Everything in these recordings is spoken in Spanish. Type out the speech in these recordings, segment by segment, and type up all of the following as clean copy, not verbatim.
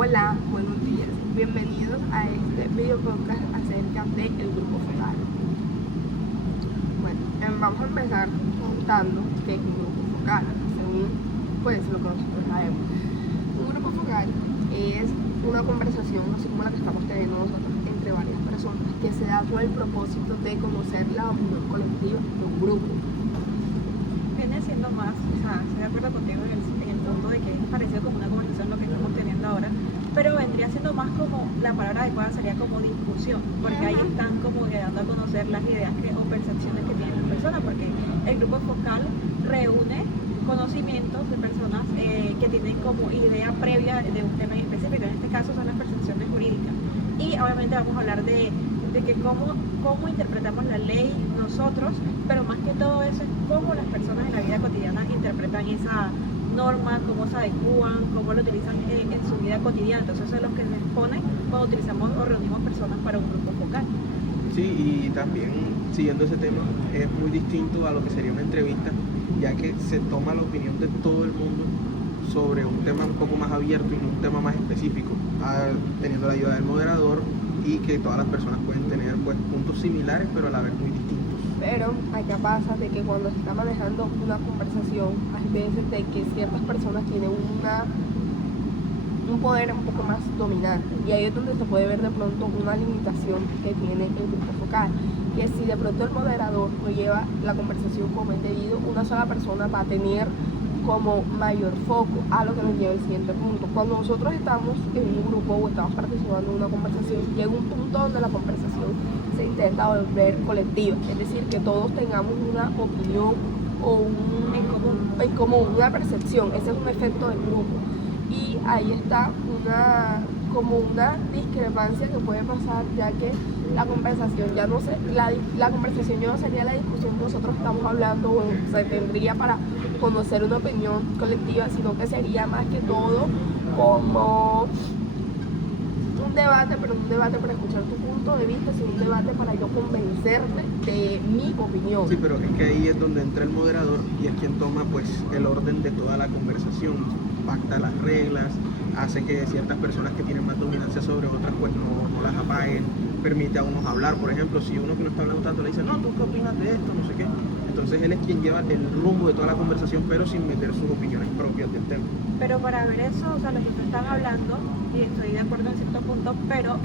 Hola, buenos días. Bienvenidos a este video podcast acerca del grupo focal. Bueno, vamos a empezar contando qué es un grupo focal, según pues lo que nosotros sabemos. Un grupo focal es una conversación, así como la que estamos teniendo nosotros, entre varias personas, que se da con el propósito de conocer la opinión colectiva de un grupo. Viene siendo más, o sea, estoy de acuerdo contigo en el punto de que es parecido como una conversación lo que estamos teniendo ahora, pero vendría siendo más como, la palabra adecuada sería como discusión, porque ahí están como dando a conocer las ideas o percepciones que tienen las personas, porque el grupo focal reúne conocimientos de personas que tienen como idea previa de un tema en específico. En este caso son las percepciones jurídicas, y obviamente vamos a hablar de que cómo interpretamos la ley nosotros, pero más que todo eso es cómo las personas en la vida cotidiana interpretan esa norma, cómo se adecúan, cómo lo utilizan en su vida cotidiana. Entonces eso es lo que se expone cuando utilizamos o reunimos personas para un grupo focal. Sí, y también siguiendo ese tema, es muy distinto a lo que sería una entrevista, ya que se toma la opinión de todo el mundo sobre un tema un poco más abierto y un tema más específico, teniendo la ayuda del moderador, y que todas las personas pueden tener pues puntos similares pero a la vez muy distintos. Pero acá pasa de que cuando se está manejando una conversación, hay veces de que ciertas personas tienen un poder un poco más dominante, y ahí es donde se puede ver de pronto una limitación que tiene el grupo focal, que si de pronto el moderador no lleva la conversación como es debido, una sola persona va a tener como mayor foco, a lo que nos lleva al siguiente punto. Cuando nosotros estamos en un grupo o estamos participando en una conversación, llega un punto donde la conversación se intenta volver colectiva, es decir, que todos tengamos una opinión o en común, una percepción. Ese es un efecto del grupo, y ahí está una discrepancia que puede pasar, ya que la conversación ya no la conversación ya no sería la discusión que nosotros estamos hablando o se tendría para conocer una opinión colectiva, sino que sería más que todo como un debate, pero un debate para escuchar tu punto de vista, sino un debate para yo convencerte de mi opinión. Sí, pero es que ahí es donde entra el moderador y es quien toma pues el orden de toda la conversación, pacta las reglas, hace que ciertas personas que tienen más dominancia sobre otras pues no las apaguen, permite a unos hablar. Por ejemplo, si uno que no está hablando tanto le dice, no, ¿tú qué opinas de esto? No sé qué. Entonces él es quien lleva el rumbo de toda la conversación, pero sin meter sus opiniones propias del tema. Pero para ver eso, o sea, lo que ustedes están hablando, y estoy de acuerdo en cierto punto, pero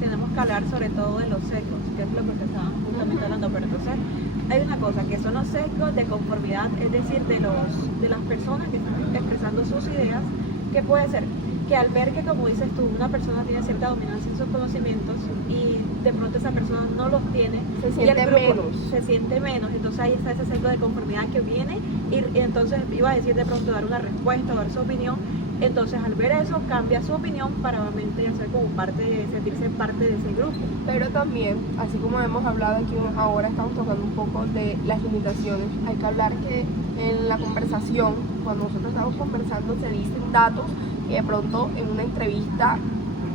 tenemos que hablar sobre todo de los sesgos, que es lo que ustedes estaban justamente hablando. Pero entonces hay una cosa, que son los sesgos de conformidad, es decir, de las personas que están expresando sus ideas, que puede ser que al ver que, como dices tú, una persona tiene cierta dominancia en sus conocimientos y de pronto esa persona no los tiene, se siente menos, entonces ahí está ese sesgo de conformidad que viene y entonces iba a decir de pronto dar una respuesta o dar su opinión. Entonces al ver eso cambia su opinión para obviamente hacer como sentirse parte de ese grupo. Pero también, así como hemos hablado aquí ahora, estamos tocando un poco de las limitaciones. Hay que hablar que en la conversación, cuando nosotros estamos conversando, se dicen datos que de pronto en una entrevista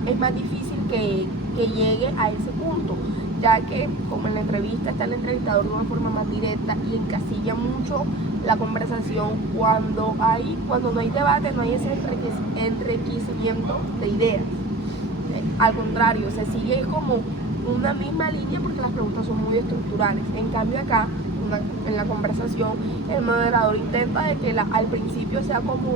es más difícil que llegue a ese punto, ya que como en la entrevista está el entrevistador de una forma más directa y encasilla mucho la conversación. Cuando no hay debate, no hay ese enriquecimiento de ideas. Al contrario, se sigue como una misma línea porque las preguntas son muy estructurales. En cambio acá, en la conversación, el moderador intenta de que al principio sea como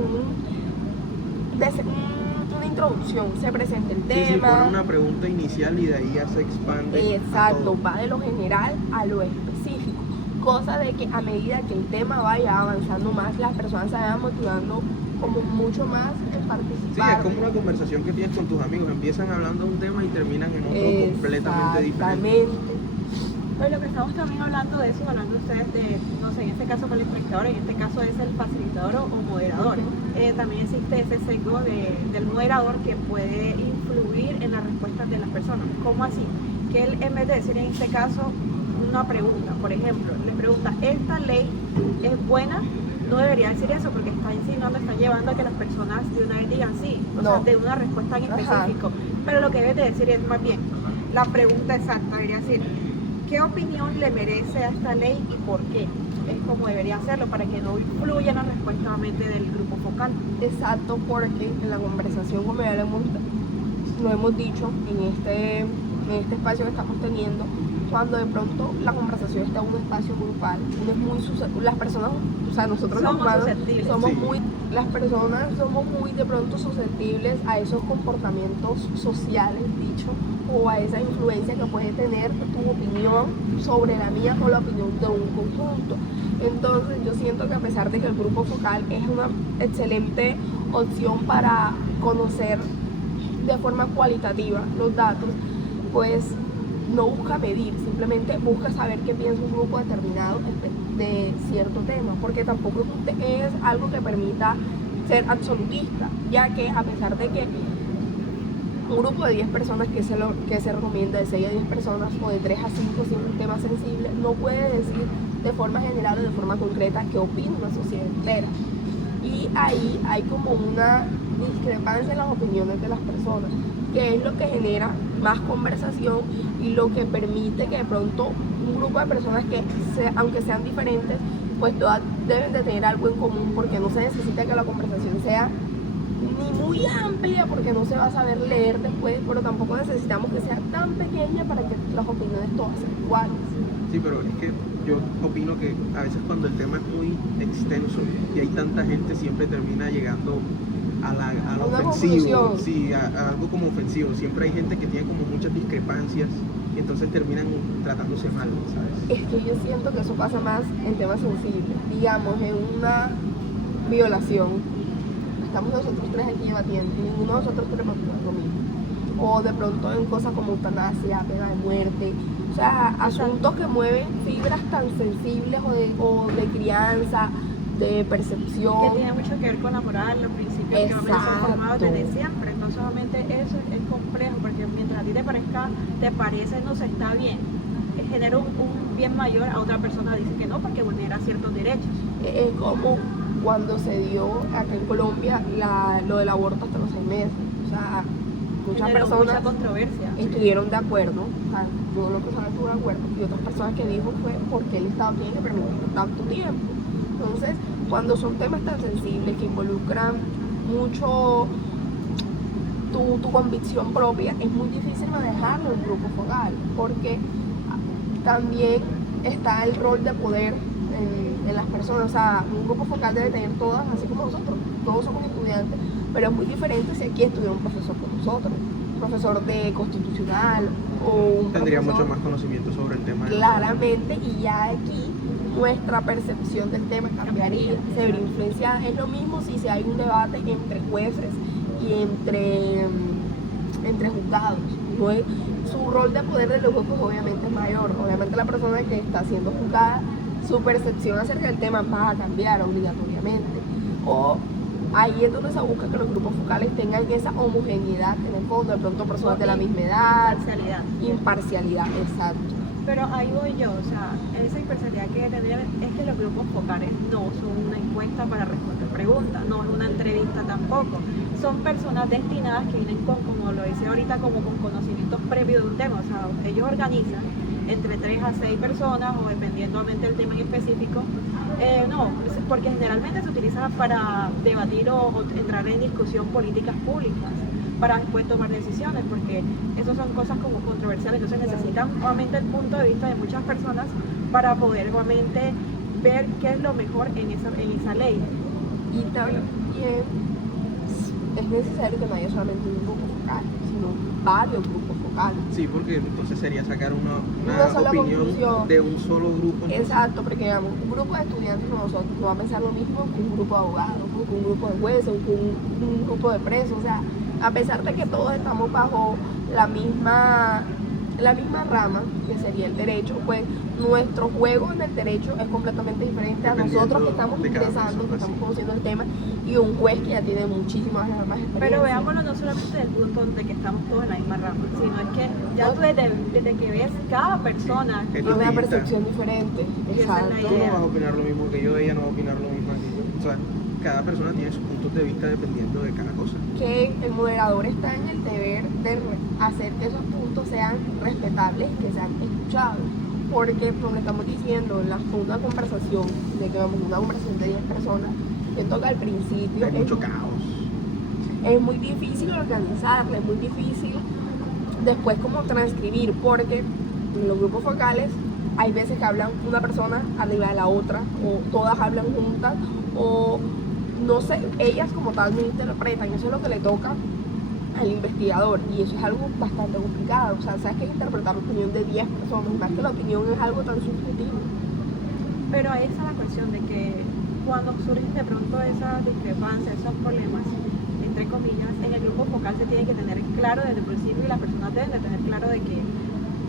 una introducción, se presente el tema. Sí, pone una pregunta inicial y de ahí ya se expande. Exacto, va de lo general a lo específico, cosa de que a medida que el tema vaya avanzando más, las personas se vayan motivando como mucho más en participar. Sí, es como una conversación que tienes con tus amigos, empiezan hablando de un tema y terminan en otro completamente diferente. Pues lo que estamos también hablando de eso, hablando ustedes de, no sé, en este caso con el entrevistador, en este caso es el facilitador o moderador. También existe ese sesgo del moderador que puede influir en las respuestas de las personas. ¿Cómo así? Que él, en vez de decir en este caso una pregunta, por ejemplo, le pregunta, ¿esta ley es buena? No debería decir eso porque está insinuando, está llevando a que las personas de una vez digan sí, o sea, de una respuesta en específico. Pero lo que debe de decir es más bien, la pregunta exacta debería decir, ¿qué opinión le merece a esta ley y por qué? Es como debería hacerlo para que no influya en la respuesta nuevamente del grupo focal. Exacto, porque en la conversación, como ya lo hemos dicho en este espacio que estamos teniendo, cuando de pronto la conversación está en un espacio grupal, uno es muy las personas, o sea, nosotros los humanos somos sí. las personas somos muy de pronto susceptibles a esos comportamientos sociales, dicho, o a esa influencia que puede tener tu opinión sobre la mía o la opinión de un conjunto. Entonces yo siento que a pesar de que el grupo focal es una excelente opción para conocer de forma cualitativa los datos, pues no busca medir, simplemente busca saber qué piensa un grupo determinado de cierto tema, porque tampoco es algo que permita ser absolutista, ya que a pesar de que un grupo de 10 personas que se recomienda de 6 a 10 personas o de 3 a 5 si es un tema sensible, no puede decir de forma general o de forma concreta qué opina una sociedad entera. Y ahí hay como una discrepancia en las opiniones de las personas, que es lo que genera más conversación y lo que permite que de pronto un grupo de personas que, aunque sean diferentes, pues todas deben de tener algo en común, porque no se necesita que la conversación sea ni muy amplia, porque no se va a saber leer después, pero tampoco necesitamos que sea tan pequeña para que las opiniones todas sean iguales. Sí, pero es que yo opino que a veces cuando el tema es muy extenso y hay tanta gente, siempre termina llegando a lo Una ofensivo, conclusión. sí, a algo como ofensivo. Siempre hay gente que tiene como muchas discrepancias y entonces terminan tratándose mal, ¿sabes? Es que yo siento que eso pasa más en temas sensibles, digamos, en una violación. Estamos nosotros tres aquí debatiendo y ninguno de nosotros queremos lo mismo. O de pronto en cosas como eutanasia, pena de muerte, o sea, asuntos que mueven fibras tan sensibles o de crianza, de percepción. Que tiene mucho que ver con la moral, los principios que son formados desde siempre. No solamente eso es complejo, porque mientras a ti te parece, no se está bien, genera un bien mayor a otra persona, dice que no, porque vulnera ciertos derechos. Es como cuando se dio acá en Colombia lo del aborto hasta los 6 meses. O sea, muchas personas mucha controversia. estuvieron de acuerdo, o sea, todas las personas estuvieron de acuerdo, y otras personas que dijo fue porque el Estado tiene que permitir tanto tiempo. Entonces, cuando son temas tan sensibles que involucran mucho tu convicción propia, es muy difícil manejarlo en grupo focal, porque también está el rol de poder en las personas. O sea, un grupo focal debe tener todas, así como nosotros, todos somos estudiantes, pero es muy diferente si aquí estudia un profesor con nosotros, un profesor de constitucional o un Tendría profesor, mucho más conocimiento sobre el tema. claramente, y ya aquí nuestra percepción del tema cambiaría, se vería influenciada. Es lo mismo si hay un debate entre jueces y entre juzgados. No es, su rol de poder de los jueces obviamente es mayor. Obviamente la persona que está siendo juzgada, su percepción acerca del tema va a cambiar obligatoriamente. O ahí es donde se busca que los grupos focales tengan esa homogeneidad en el fondo, de pronto personas de la misma edad, imparcialidad, exacto. Pero ahí voy yo, o sea, esa imparcialidad que tendrían es que los grupos focales no son una encuesta para responder preguntas, no es una entrevista tampoco. Son personas destinadas que vienen con, como lo dice ahorita, como con conocimientos previos de un tema. O sea, ellos organizan entre 3 a 6 personas o dependiendo del tema en específico. No, porque generalmente se utiliza para debatir o entrar en discusión políticas públicas, para después tomar decisiones, porque eso son cosas como controversiales, entonces necesitan nuevamente el punto de vista de muchas personas para poder nuevamente ver qué es lo mejor en esa ley. Y también es necesario que no haya solamente un grupo focal, sino varios grupos focales. Sí, porque entonces sería sacar Una sola opinión conclusión. de un solo grupo. Exacto, porque digamos, un grupo de estudiantes como nosotros no va a pensar lo mismo que un grupo de abogados, que un grupo de jueces, que un grupo de presos. O sea, a pesar de que todos estamos bajo la misma rama, que sería el derecho, pues nuestro juego en el derecho es completamente diferente a nosotros que estamos ingresando, que estamos conociendo el tema, y un juez que ya tiene muchísimas más experiencia. Pero veámoslo no solamente del punto de que estamos todos en la misma rama, sino es que ya tú desde que ves cada persona Es tiene una distinta. percepción diferente. Y esa es la Exacto. Tú no vas a opinar lo mismo que yo, ella no va a opinar lo mismo que yo. O sea, cada persona tiene sus puntos de vista dependiendo de cada cosa. Que el moderador está en el deber de hacer que esos puntos sean respetables y que sean escuchados. porque como le estamos diciendo, una conversación, de que vamos, una conversación de 10 personas, que toca al principio, Hay mucho caos. es muy difícil organizarla, es muy difícil después como transcribir, porque en los grupos focales hay veces que hablan una persona arriba de la otra, o todas hablan juntas, o no sé, ellas como tal no interpretan, eso es lo que le toca al investigador, y eso es algo bastante complicado. O sea, sabes que interpretar la opinión de 10 personas, más que la opinión es algo tan subjetivo. Pero ahí está la cuestión de que cuando surgen de pronto esas discrepancias, esos problemas, entre comillas, en el grupo focal se tiene que tener claro desde el principio, y las personas deben de tener claro de que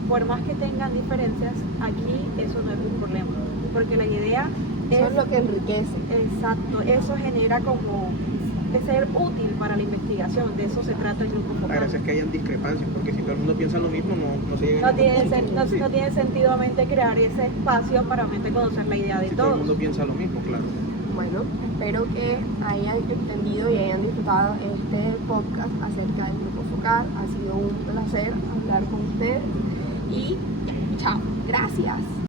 por más que tengan diferencias, aquí eso no es un problema, porque la idea Eso es lo que enriquece. exacto, eso genera como de ser útil para la investigación, de eso se trata el grupo A focal. veces que hayan discrepancias, porque si todo el mundo piensa lo mismo, no se llega a No ningún tiene, punto. Sí. no tiene sentido mente crear ese espacio para mente conocer la idea de Si todo el todos. mundo piensa lo mismo, claro. Bueno, espero que hayan entendido y hayan disfrutado este podcast acerca del grupo focal. Ha sido un placer hablar con ustedes y chao, gracias.